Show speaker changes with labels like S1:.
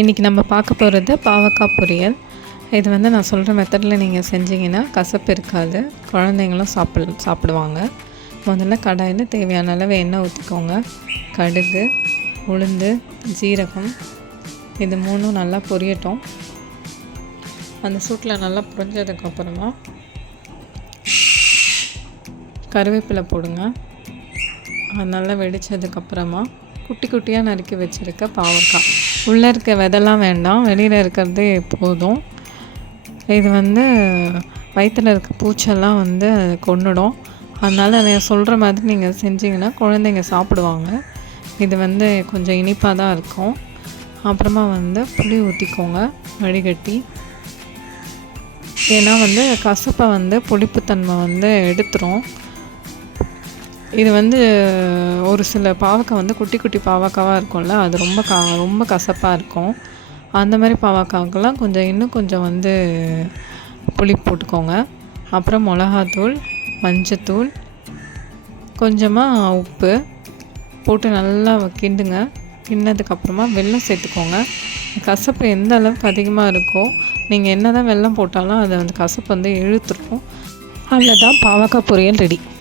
S1: இன்றைக்கி நம்ம பார்க்க போகிறது பாவக்காய் பொரியல். இது வந்து நான் சொல்கிற மெத்தடில் நீங்கள் செஞ்சீங்கன்னா கசப்பு இருக்காது. குழந்தைங்களும் சாப்பிட் சாப்பிடுவாங்க. முதல்ல கடாயில் தேவையான அளவு எண்ணெய் ஊற்றிக்கோங்க கடுகு உளுந்து ஜீரகம் இது மூணும் நல்லா பொரியட்டும். அந்த சூட்டில் நல்லா பொரிஞ்சதுக்கப்புறமா கருவேப்பிலை போடுங்க. அது நல்லா வெடித்ததுக்கப்புறமா குட்டி குட்டியாக நறுக்கி வச்சுருக்க பாவக்காய் உள்ளே இருக்க விதெல்லாம் வேண்டாம். வெளியில் இருக்கிறதே போதும். இது வந்து வயிற்றில் இருக்க பூச்செல்லாம் வந்து கொன்னுடும். அதனால் நான் சொல்கிற மாதிரி நீங்கள் செஞ்சிங்கன்னா குழந்தைங்க சாப்பிடுவாங்க. இது வந்து கொஞ்சம் இனிப்பாக தான் இருக்கும். அப்புறமா வந்து புளி ஊற்றிக்கோங்க வடிகட்டி. ஏன்னா வந்து கசப்பை வந்து புளிப்புத்தன்மை வந்து எடுத்துரும். இது வந்து ஒரு சில பாவக்காய் வந்து குட்டி குட்டி பாவக்காவாக இருக்கும்ல அது ரொம்ப கா ரொம்ப கசப்பாக இருக்கும். அந்த மாதிரி பாவக்காய்க்கெல்லாம் கொஞ்சம் இன்னும் கொஞ்சம் வந்து புளி போட்டுக்கோங்க. அப்புறம் மிளகாத்தூள் மஞ்சத்தூள் கொஞ்சமாக உப்பு போட்டு நல்லா கிண்டுங்க. கிண்ணதுக்கப்புறமா வெல்லம் சேர்த்துக்கோங்க. கசப்பு எந்த அளவுக்கு அதிகமாக இருக்கோ நீங்கள் என்ன தான் வெல்லம் போட்டாலும் அதை வந்து கசப்பு வந்து இழுத்துருக்கும். அவ்வளோதான் பாவக்காய் பொரியல் ரெடி.